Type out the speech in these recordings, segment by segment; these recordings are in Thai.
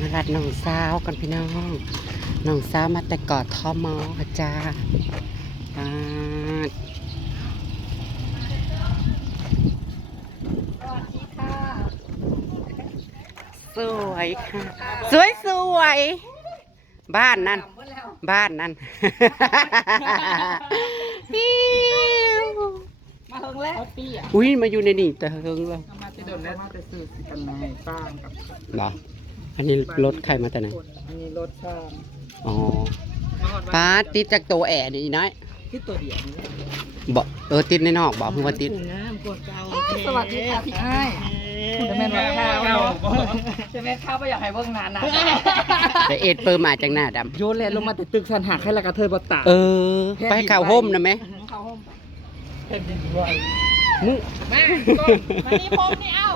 มาลัดน้องสาวกันพี่น้องน้องสาวมาแต่กอดทอมอค่ะจ้าปาดสวยค่ะสวยสวยบ้านนั่นบ้านนั่นมาเฮิงแล้วปีอ่ะ อุ้ยมาอยู่ในนี่แต่เฮิงเลย มาจะโดนแล้วมาจะซื้อสิกันไงป้างกับ เหรออันนี้รถใครมาแต่ไหน อันนี้รถข้าม อ๋อป้าติดจากตัวแอร์นี่น้อย ที่ตัวเดียวนี่ บอกติดในนอกบอกเพิ่งว่าติด สวัสดีค่ะพี่ไอ้จะแม่นว่าข้าวจะแม่นข้าวไม่อยากให้เบิ่งนานนะ แต่เอ็ดเปิดมาจากหน้าดำ โยนแลนลงมาติดตึกสันหักให้ละกระเทยบ่ตา ไปข่าวห่มนะไหม เข้าห้องแผ่นดินไหว มึง แม่ก็มานี่ผมนี่เอ้า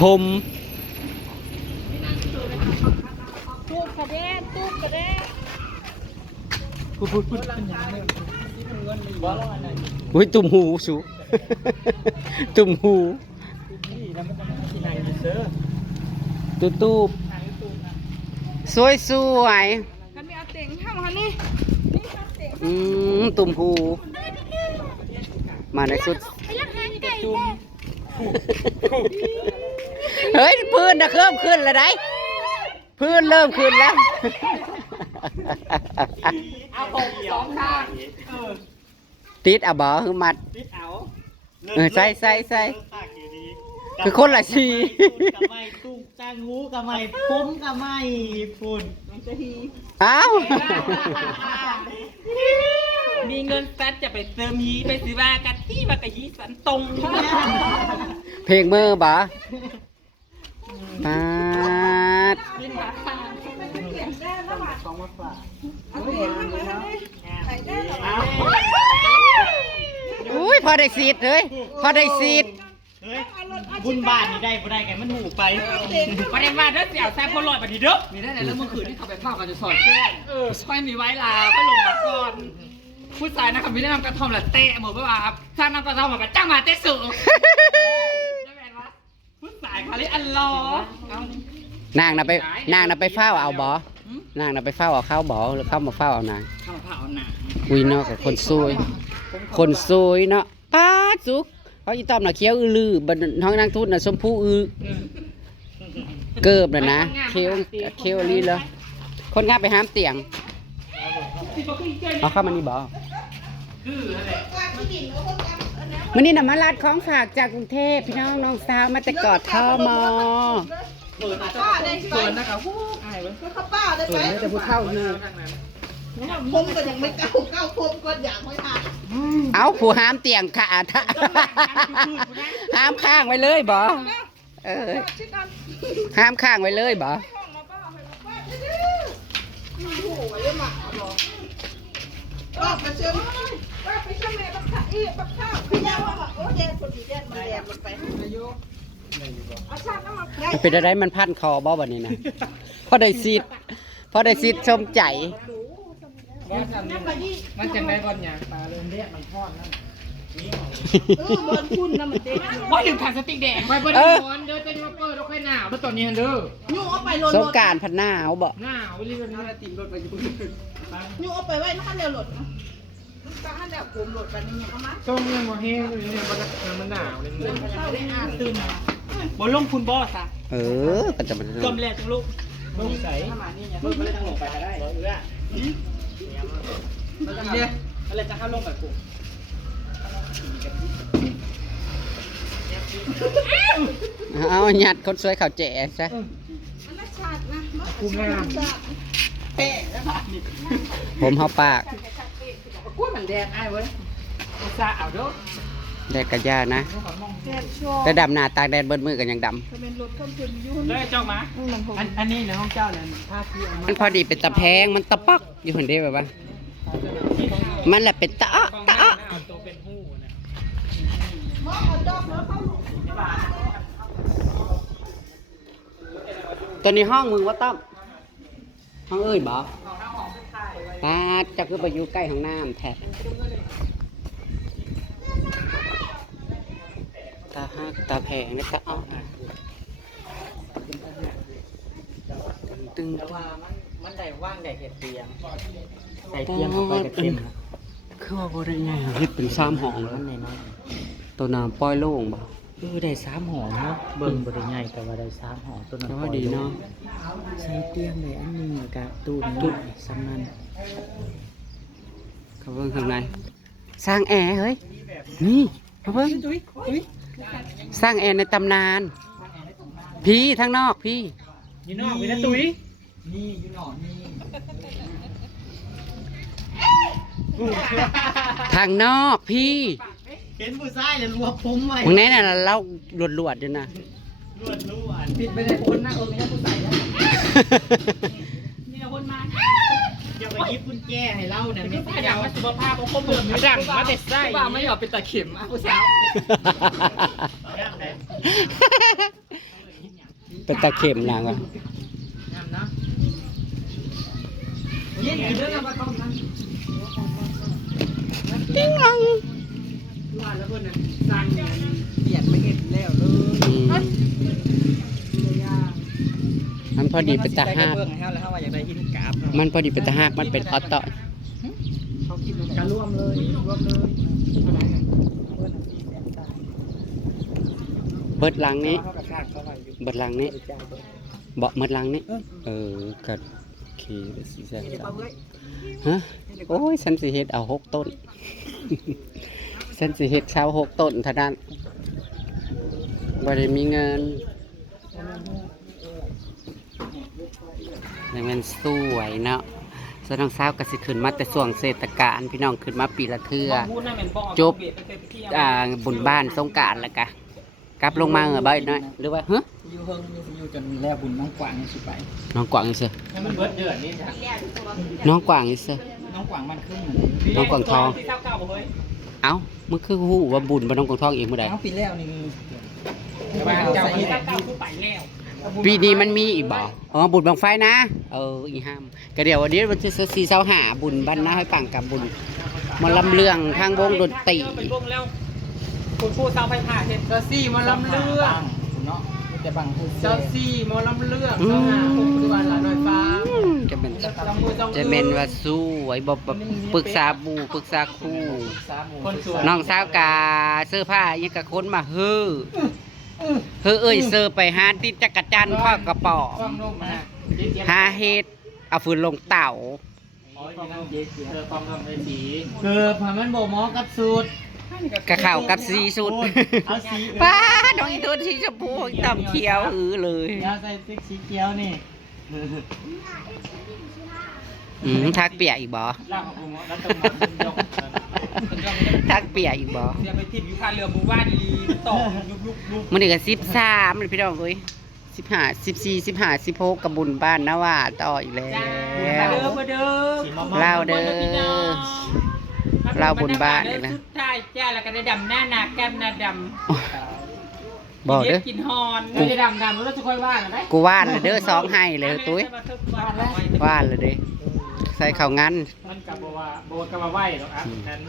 ผม ตูบกระเด็นตูบกระเด็นพูดเป็นยังไงบ่แล้วอันไหน อุ้ยตุ่มหูสู ตุ่มหู นี่แล้วมันจะมาที่ไหนเด้อ ตูบสวยสวย กันไม่เอาเต็งห้ามกันนี่นี่ครับเต็ง ตุ่มหูมาในสุด ยังหางไก่แ เฮ้ยพื้นนะเริ่มขึ้นแล้วได้พื้นเริ่มขึ้นแล้ว เอาผมสองข้าง ติดอ่ะบ่คือมัด ติดเอา ใส่คือคนละสี กับไม่ตุ้งจางงูกับไม่พุ่มกับไม่ฝุ่น อ้าว มีเงินซัดจะไปเติมยีไปซื้อวากันที่มากะยีสันตรง เพลงมือบ่มาดอุ้ยพอได้ซีดเลยพอได้ซีด เฮ้ยบุญบ้านนี่ได้บ่ได้กันมันหูไปประเด็นว่าเด้อเสี่ยวแซ่บคนลอยบัดนี้เด้อ มีได้ไหนแล้วเมื่อคืนที่เขาไปเฝ้ากันจะสอดแจ้งค่อยมีไว้ลาไปลงมาก่อนผู้ชายนะครับไม่ได้นำกระท่อมละเตะหมดเปล่าครับถ้านำกระท่อมมาจ้างมาเตะสูได้ไหมวะผู้ชายเขาเรียกอัลลอฮ์ นางน่ะไปเฝ้าเอาบ่นางน่ะไปเฝ้าเอาเข้าบ่หรือเข้ามาเฝ้าเอานาง ข้าวเผาหนา อุ้ยเนาะกับคนซวยคนซวยเนาะป้าดสุกเขาอีตอมน่ะเคี้ยวอือลือบัดท้องนางทุนน่ะชมพู่อือเกิบน่ะนะเคี้ยวลีเลยคนงานไปห้ามเตียงเอาเข้ามานี่บ่มันนี่น่ะมาลาดของฝากจากกรุงเทพพี่น้องน้องสาวมาแต่กอดท่อมอ ป้าได้เกินนะครับไอ้เว้ย ข้าป้าได้ไหม แต่ผู้เฒ่าอยู่ ผมก็ยังไม่เก้าผมก็อยากไม่ทาน เอาผู้ห้ามเตียงขาดห้ามข้างไว้เลยบ่ห้ามข้างไว้เลยบ่ ป้าไปเชื่อมป้าไปเชื่อมแม่บักข้าวบักข้าวพี่ยาว่าโอ้แดงคนดีแดงมันแดงมันไปเอาชาติน้ำมัน มันเป็นอะไรมันพันคอบ่บัดนี้นะพอได้ซีดชมใจ มันจะได้บอลอย่างตาเริ่มเรียกมันทอดนั่น บอลคุณนะมันเด็ก ว่าถึงทางสติ๊กแดงไปบอลบอลเดินเป็นมาเปิดเราค่อยหนาวแล้วตอนนี้เด้อ ยูเอาไปรถ สงกรารพันหน้าเอาบ่ หนาวรีบมาตีรถไปอยู่ ยูเอาไปไว้นะคะเร็วรถตาเดี๋ยวผมรถไปนี่เอามา ต้มยังมาแห้งเลยเนี่ยมันหนาวเลย เข้าได้อ่านตื่น บ่ลงคุณบอสอ่ะ ก็จะมัน จมแรกจังลูก ต้มใส่ ลูกไม่ได้ทางลงไปก็ได้เรือ เนี่ย อะไรจะเข้าลงแบบกู เอาหยัดคนสวยเขาแจ๋ซะ มันน่าชาตินะ กูงาม เป๊ะแล้วค่ะ ผมเฮาปาก กุ้ยมันแดงไอ้เว้ยซาเอาด้วย แดดกระยานะ แซ่บชัว แต่ดำหน้าตากแดดเบิดมือกันยังด ถ้าเป็นรถข้ามคืนยู เลยเจ้ามา อันนี้ในห้องเจ้าเนี่ยท่าที่ ำมันพอดีเป็นตะแพงมันตะปักอยู่คนเดียวแบบว่ามันแหละเป็นตะอะตะอะ ตัวเป็นหู้นะ มองเอาดอกแล้วเข้า ตัวนี้ห้องมึงว่าต้อมห้องเอ้ยบ่ตาจะคือไปอยู่ใกล้ห้องน้ำแท้ตาหักตาแพงนะตาอ้อ แต่ว่ามันได้ว่างได้เห็ดเตียงใส่เตียงเข้าไปกับเต็มนะ คือว่าบ่ได้ไงเฮ็ดเป็น3ห้องแล้ว มันในน้อย ตัวน้ำปล่อยโล่งบ่ ได้3หอเนาะเบิ่งบ่ได้ใหญ่แต่ว่าได้3หอตัวนั้น แต่ว่าดีเนาะ ใช้เตียงเลยอันนึงกับตู้สำนัน เขาเบิ่งข้างในสร้างแอร์เฮ้ยนี่เขาเบิ่งสร้างแอร์ในตำนานพี่ทางนอกพี่ อยู่นอกเป็นตุ้ยนี่อยู่นอกนี่ ทางนอกพี่ เห็นผู้ชายเลยรัวผมไว้ มึงแน่น่ะเล่าหลวดๆอยู่นะ ล้วน ผิดไปในคนนะไม่ใช่ผู้ใส่แล้ว นี่เราคนมาอย่าไปยิบกุญแจให้เล่าเนี่ยไม่ อยากมาสุขภาพของคนเบิ่มดังมาแต่ไส้ว่าไม่อยากเป็นตะเข็มอ่ะผู้สาว เป็นตะเข็มนางวะ งามนะเย็นอยู่เรื่องมาต้องนั้น ติ้งลัง ว่าแล้วเพิ่นน่ะสั่งเปลี่ยนไม่เห็นแล้วเลย มันพอดีเป็นตาหัก เบิ่งให้เฮาแล้วเฮาว่าอยากได้หินกราบ มันพอดีเป็นตาหักมันเป็นออโต้ เขาคิดดูกันรวมเลยเท่าไหร่น่ะเพิ่น400,000ตาย เบิดหลังนี้ เฮาก็คาดเขาไว้อยู่ เบิดหลังนี้เบาะเบิดหลังนี้ก็โอเคสิแซ่บฮะโอ้ยฉันสิเฮ็ดเอา6 ต้น ฉันสิเฮ็ดเช้า6 ต้นเท่านั้นบ่ได้มีเงินอย่างนั้นสวยเนาะส่วนน้องสาวก็สิขึ้นมาแต่ช่วงเทศกาลพี่น้องขึ้นมาปีละเทื่อจบบุญบ้านสงกรานต์แล้วก็กลับลงมาบ่อยน้อยหรือว่าฮะ อยู่เฮิงอยู่จนแล้วบุญน้องกวางสิไป น้องกวางอีเซ่ ให้มันเบิดเดือดนี่จ้ะ น้องกวางอีเซ่ น้องกวางมันขึ้น น้องกวางทอง ที่เก้าบ่เฮ้ย เอ้ามึงคือฮู้ว่าบุญบ่น้องกวางทองเองมื้อใด น้องปีแล้วนี่ เจ้าที่เก้าผู้ไปแล้ว ปีนี้มันมีอีกบ่อ๋อบุญบังไฟนะอีห้ามก็เดี๋ยววันนี้วันที่4-25บุญบ้านนาให้ปังกับบุญหมาลำเรื่องทางวงดนตรี ไปวงแล้วคุณผู้เศร้าไฟผ่าเห็น เจ้าซี่มาลำเลือกเนาะแต่บางเจ้าซี่มาลำเลือกเจ้าหาผมคือวันละหน่อยฟ้า จะเป็นว่าสู้ไว้บ่ปรึกษาบูปรึกษาครู คนสวย น้องสาวกาเสื้อผ้ายังกับคนมาเฮ้อเอ้ยเสื้อไปหาติดจักรจันทร์ข้อกระป๋อ ความนุ่มนะ หาเฮ็ดเอาฟืนลงเต่า ความนุ่มเยอะความนุ่มเลยสีคือพามันโบมอกับสูตร กระเข่ากับสีสุด เอาสี ป้าน้องอีตัวสีชมพูต่ำเขียวเลย ยาใส่ติ๊กสีเขียวนี่ ทักเปียกอีกบ่ ล่างของผมแล้วต้องยก ทักเปียกอีกบ่ เสียไปทิพย์อยู่ข้างเรือหมู่บ้านดีต่อลุก มันนี่ก็13เลยพี่น้องเอ้ย15 14 15 16กับบุญบ้านนะว่าต่ออีกแล้ว เล่าเด้อเล่าบุญบ้านเลยนะ สุดท้ายจ้าแล้วก็ได้ดำหน้าหนักแก้มหน้าดำ บอกเด้อ กินฮอนไม่ได้ดำแล้วจะค่อยว่าไหม กูว่านเลยเด้อ2ให้เลยตุ้ยว่านเลยเด้ใส่ข้าวงั้น มันกับบัวกับมาไหวหรอกอ่ะ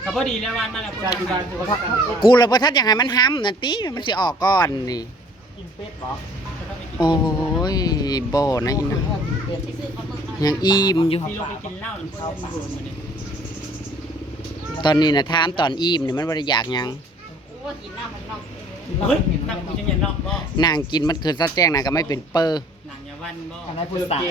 กับพอดีแล้ววันมาแล้วปัจจุบันสุขภาพ กูเลยบ่ทันอยากให้มันห้ำนั่นติมันสิออกก่อนนี่ กินเป็ดบอก โอ้ยบ่นะอีนะยังอิ่มอยู่ มีลงไปกินเหล้าหรือเข้าป่า ตอนนี้นะถามตอนอิ่มนี่มันบ่ได้อยากหยัง เฮ้ยนั่งกูจะเห็นนอกบ่ นางกินมันคืนซะแจ้งน่ะก็ไม่เป็นเปอร์ หนังยาวันบ่ กันได้พูดตาย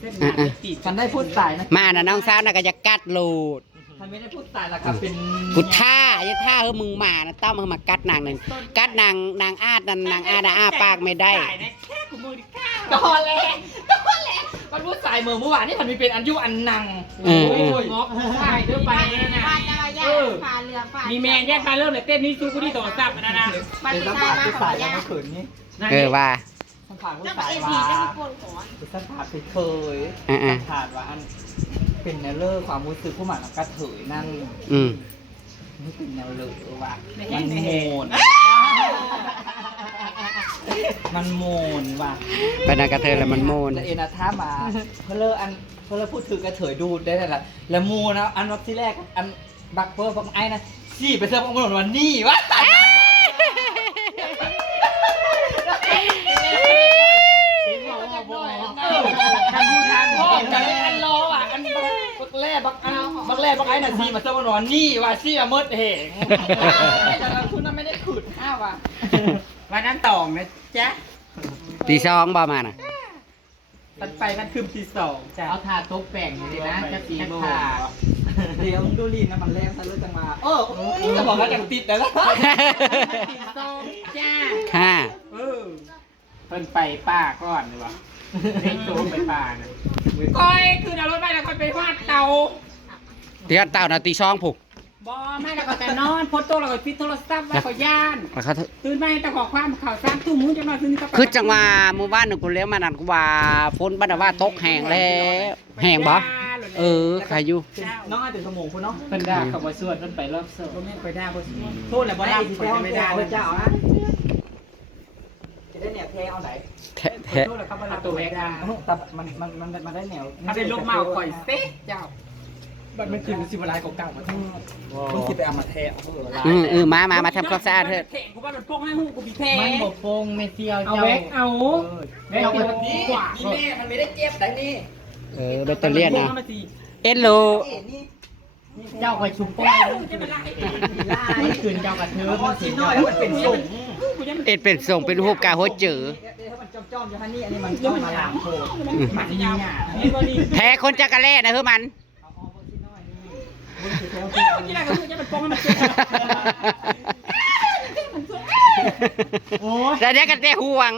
เส้นหนาติด กันได้พูดตายนะ มาน่ะน้องสาวน่ะก็จะกัดโลด มันไม่ได้พูดตายแล้วครับเป็น กูท่าอย่าท่าเฮ้ยมึงมานะต้อมมึงมากัดนางหนึ่งกัดนางอาดนั่นนางอาดน่ะอ้าปากไม่ได้ แค่กูมือดิข้าว ก็แหละมันพูดตายเมื่อวานนี่มันมีเป็นอันยุอันนัง เออ โอ้ยงอกใช่เด้อไปแน่น่ะ มีแมนแยกไปเริ่มเลยเต้นนี่สู้กูที่ต่อซับนะนะ เป็นสัมผัสที่ตายแล้วเมื่อคืนนี้ ว่า สัมผัสที่ตายว่าสัมผัสที่เคย อ่า สัมผัสว่าอันเป็นแนวเลิกความรู้สึกผู้หมากกระเถยนั่น อืม นี่เป็นแนวเลิกว่ะมันโมนมันโมนว่ะ ไปนากระเทยแล้วมันโมน แล้วเอ็นะท้ามาเพลออันเพลอพูดถึงกระเถยดูได้แหละแล้วมูนะอันวัที่แรกอันบักเปอร์บักไอ้นะสี่ไปเสิร์ฟองค์หลวงวันนี้วะทำดูทาง แรกบักไอ้น่ะซีมาเจ้าหนอนนี่ว่าซีมาเมิดเหงแต่เราคุณน่ะไม่ได้ขุดอ้าวว่ะ วันนั้นตองนะจ๊ะ ตีสองบ่มาน่ะ มันไปมันคืนที่2จ้ะเอาถาดตกแต่งเลยนะจะตีโม เดี๋ยวมึงดูลีนนะมันแรงซะเลยจังมาจะบอกว่าจังติดแล้ว ตีส้มจ้า ค่ะ เพิ่นไปป้าก่อนเลยวะไม่โตไปป้าน่ะก้อยคือเอารถไปแล้วค่อยไปวาดเตา ตีเต่าน่ะตีสองผูก บ่ไม่แล้วก็แต่นอนพดโตแล้วก็ปิดโทรศัพท์ไว้ก็ย่าน แล้วเขา ตื่นมาแต่ขอความข่าวสารตู้มูจะมาซื้อก็ คือจังหวะหมู่บ้านนึงกูเลี้ยงมานั่นกูว่าฝนบ้านว่าตกแห้งแล้วแห้งบ่ใครอยู่ น้องอาจจะสมองคุณเนาะ เพิ่นด่าเขาบ่สวดเพิ่นไปรอบเสิร์ฟบ่แม่นไปด่าบ่สวดโทษแหละบ่ ได้ ได้ ที่ สิ แท้ ไม่ ไม่ ได้ ได้เจ้านะจะได้แนวแท้เอาไหน แท้ โทษแล้วเขาบ่รับตัวแม่ด่า แต่มันได้แนว ถ้าได้ลบมาข่อยเซ็เจ้า มันคือสิบลายเก่าๆมาทั้งลูกคิดไปเอามาแท้เอาลาย มาทำความสะอาดเถอะ แข่งกูว่ามันพกให้ฮู้กูมีแพ้ มันบกโปงไม่เที่ยว เอา เจ้า แว็กเอาแว็กเอา นี่ กว่า นี่แม่มันไม่ได้เจ็บแต่นี่ แบตเตอรี่นะ มาสิ เอ็นโล นี่ เจ้าคอยชุมโป้งมันขืนเจ้ากระเทือ พอ มัน ชิ้ ขื น น น้อ เจ้าย มันเป็นส่ง เอ็ดเป็นส่งเป็นรูปกาโฮเจอ ถ้ามันจ้อมๆอยู่ฮะนี่อันนี้มันเข้ามาหลังโผล่ มันยาวนี่บ่นี่ แท้คนจักรแล่นะเฮ้ยมัน ที่แรกก็คือจะมันโปงให้มันเจ็บ โอ้ย แล้วเดี๋ยวกันแต่ห่วง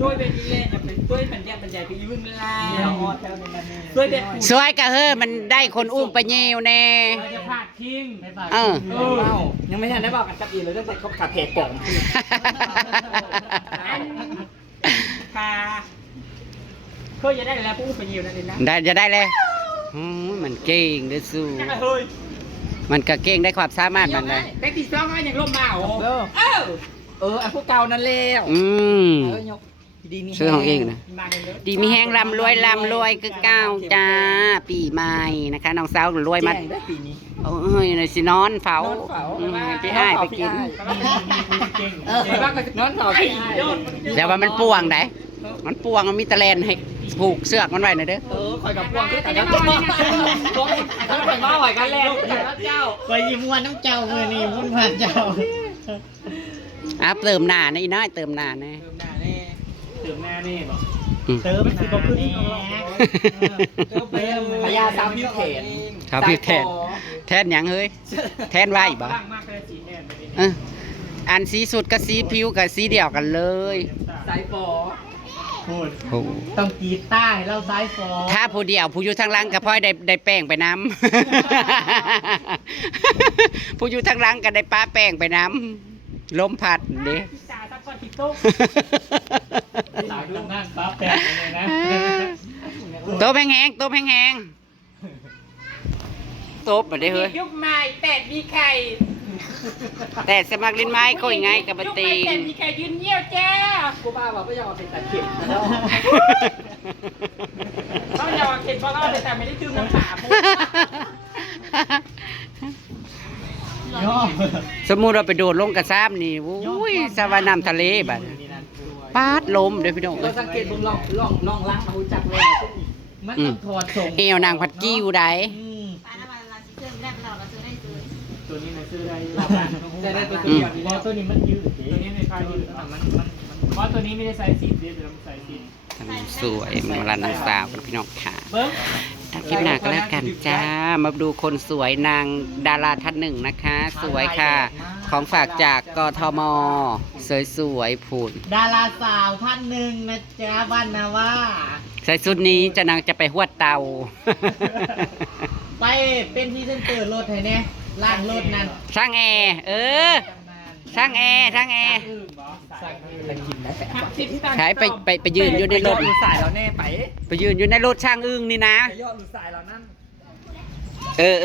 ช่วยเป็นอีเล่นเป็นช่วยเป็นแยกเป็นใหญ่ไปยืนลา หอดแถวนี้มันนี่ ช่วยเด็ก สวยกะเฮ้ยมันได้คนอุ้มไปเยวแน่ เราจะพาดทิ้ง ไม่ฝาก เออ ยังไม่ทันได้บอกกันจับอีเลยตั้งแต่เขาขาดเพจปอง อันคาเคยจะได้แล้วผู้ไปยืนนั่นเองนะ ได้จะได้เลยมันเก่งเด้อสู้ เฮ้ย มันก็เก่งได้ความสามารถมันเลย แต่ตีซ้อมให้อย่างล่มมาโอ้ ไอ้พวกเก่านั่นแล้ว ยก ดีมี ซื้อของเองนะ มาเลย ดีมีแห้งร่ำรวยคือเก้าจ้า ปีใหม่นะคะน้องสาวรวยมา ได้ปีนี้ โอ้ยน่ะสินอนเฝ้าพี่อ้ายไปกิน เก่ง นอนเผาพี่ ยอด แต่ว่ามันป่วงไหนมันป่วงมันมีตะแลนให้ผูกเสือกมันไว้หน่อยเด้อ คอยกับพวงคือแต่ก็ต้องไปมาไหวกันแล้วเจ้า ไปยิ้มวันน้ำเจ้าเมื่อนี่วุ่นผ่านเจ้า เติมหน้านะอีน้อยเติมหน้านะ เติมหน้านี่บอก เติมมันสิบอกขึ้น พญาสามพิวเขน ครับพี่แทนหยังเฮ้ยแทนไว้บ่ ล่างมากเลยสีแทนไปดิ อันสีสุดกับสีผิวกับสีเดียวกันเลย สายฟอ พูดต้องกีดใต้เราซ้ายฟอ ถ้าผู้เดียวผู้อยู่ทางหลังก็พ่อยได้แป้งไปน้ำ ผู้อยู่ทางหลังก็ได้ป้าแป้งไปน้ำลมพัดเด้ จ่าซับก้อนทิโต้ หลังตรงนั้นปั๊บแปลงเลยนะ โตบแห้งๆโตบแห้งๆโตบมาได้เฮ้ย ยุคใหม่แต่มีไข่ แต่สมัครลิ้นไม้ก็ยังไงกับบั ยุค ตี ใหม่แต่มีไข่ยืนเยี่ยวจ้า กูบ้าบอกไม่ยอมเป็นตะเข็บแล้ว เขาอยากเข็นเพราะเขาแต่ไม่ได้ดื่มน้ำขาพู ย่อ สมมุติเราไปโดดลงกระซ้ำนี่อุ้ยสวรรค์น้ำทะเลบัดปาดลมเด้อพี่น้อง เราสังเกตมึงลองล้างมาหูจักเลย มันต้องถอดส่ง เอวนางพัดกิ้วได้ ตัวนี้นะซื้อได้ จะได้ตัว เดียวนี่ตัวนี้มันยืด ตัวนี้ในค่ายยืดมันเพราะตัวนี้ไม่ได้ใส่สีเดียวแต่มันใส่สี สวยมาลานางสาวกันพี่น้องค่ะ เบิ้ง ทำคลิปหน้าก็แล้วกันจ้า มาดูคนสวยนางดาราท่านหนึ่งนะคะ สวยค่ะ ของฝากจากกทม สวยๆผุน ดาราสาวท่านหนึ่งนะจ๊ะบ้านนาว่า ใส่ชุดนี้จะนางจะไปหวดเตา ไปเป็นพรี่เซนเตอร์รถให้แน่ล่างรถนั่น ช่างแอร์ช่างแอร์ จะกินนะแต่ ขายไปยืนอยู่ในรถ สายเราแน่ไป ไปยืนอยู่ในรถช่างอึ้งนี่นะ ยอดหรือสายเรานั่น เออ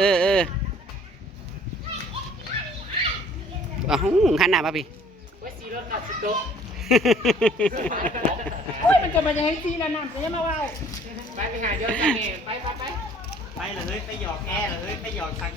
อ้าวขันหน้ามาพี่ ไว้สีรถกับสีโต๊ะมันจะมาจะให้สีแล้วน้ำจะมาว่าไปหายอดกันเองไป ไปเลยไปหยอกแอร์เลยไปหยอกทาง